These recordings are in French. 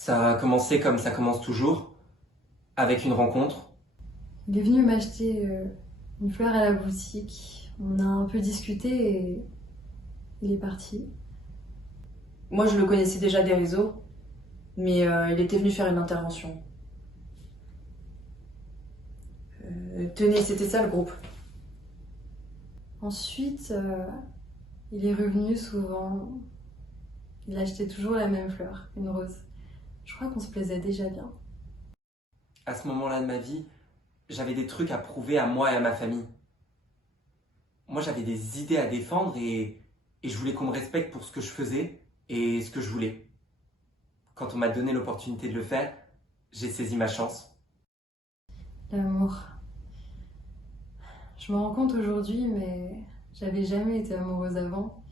Ça a commencé comme ça commence toujours, avec une rencontre. Il est venu m'acheter une fleur à la boutique. On a un peu discuté et il est parti. Moi, je le connaissais déjà des réseaux, mais il était venu faire une intervention. Tenez, c'était ça le groupe. Ensuite, il est revenu souvent. Il achetait toujours la même fleur, une rose. Je crois qu'on se plaisait déjà bien. À ce moment-là de ma vie, j'avais des trucs à prouver à moi et à ma famille. Moi, j'avais des idées à défendre et je voulais qu'on me respecte pour ce que je faisais et ce que je voulais. Quand on m'a donné l'opportunité de le faire, j'ai saisi ma chance. L'amour. Je me rends compte aujourd'hui, mais j'avais jamais été amoureuse avant.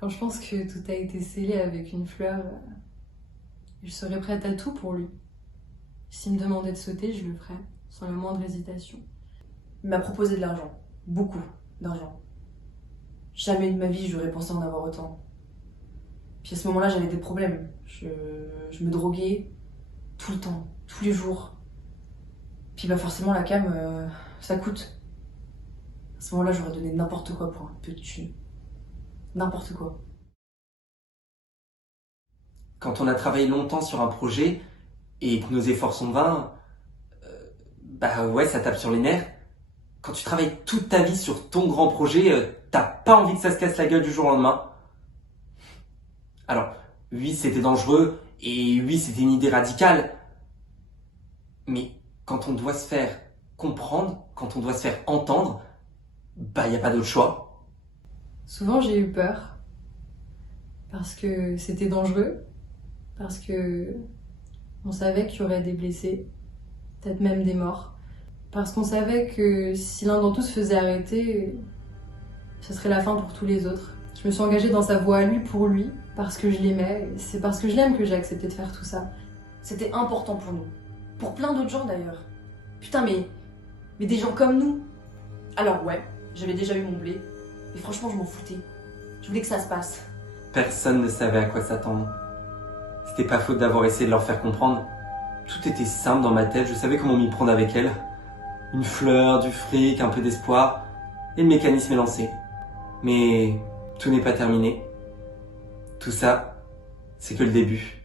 Quand je pense que tout a été scellé avec une fleur, je serais prête à tout pour lui. S'il me demandait de sauter, je le ferais, sans la moindre hésitation. Il m'a proposé de l'argent. Beaucoup d'argent. Jamais de ma vie, j'aurais pensé en avoir autant. Puis à ce moment-là, j'avais des problèmes. Je me droguais tout le temps, tous les jours. Puis bah forcément, la cam, ça coûte. À ce moment-là, j'aurais donné n'importe quoi pour un peu de thune. N'importe quoi. Quand on a travaillé longtemps sur un projet et que nos efforts sont vains, bah ouais, ça tape sur les nerfs. Quand tu travailles toute ta vie sur ton grand projet, t'as pas envie que ça se casse la gueule du jour au lendemain. Alors, oui, c'était dangereux, et oui, c'était une idée radicale. Mais quand on doit se faire comprendre, quand on doit se faire entendre, bah y a pas d'autre choix. Souvent, j'ai eu peur, parce que c'était dangereux, parce que on savait qu'il y aurait des blessés, peut-être même des morts. Parce qu'on savait que si l'un d'entre nous se faisait arrêter, ce serait la fin pour tous les autres. Je me suis engagée dans sa voie à lui pour lui, parce que je l'aimais. C'est parce que je l'aime que j'ai accepté de faire tout ça. C'était important pour nous. Pour plein d'autres gens d'ailleurs. Putain, mais des gens comme nous. Alors ouais, j'avais déjà eu mon blé. Et franchement, je m'en foutais. Je voulais que ça se passe. Personne ne savait à quoi s'attendre. C'était pas faute d'avoir essayé de leur faire comprendre. Tout était simple dans ma tête, je savais comment m'y prendre avec elle. Une fleur, du fric, un peu d'espoir, et le mécanisme est lancé. Mais tout n'est pas terminé. Tout ça, c'est que le début.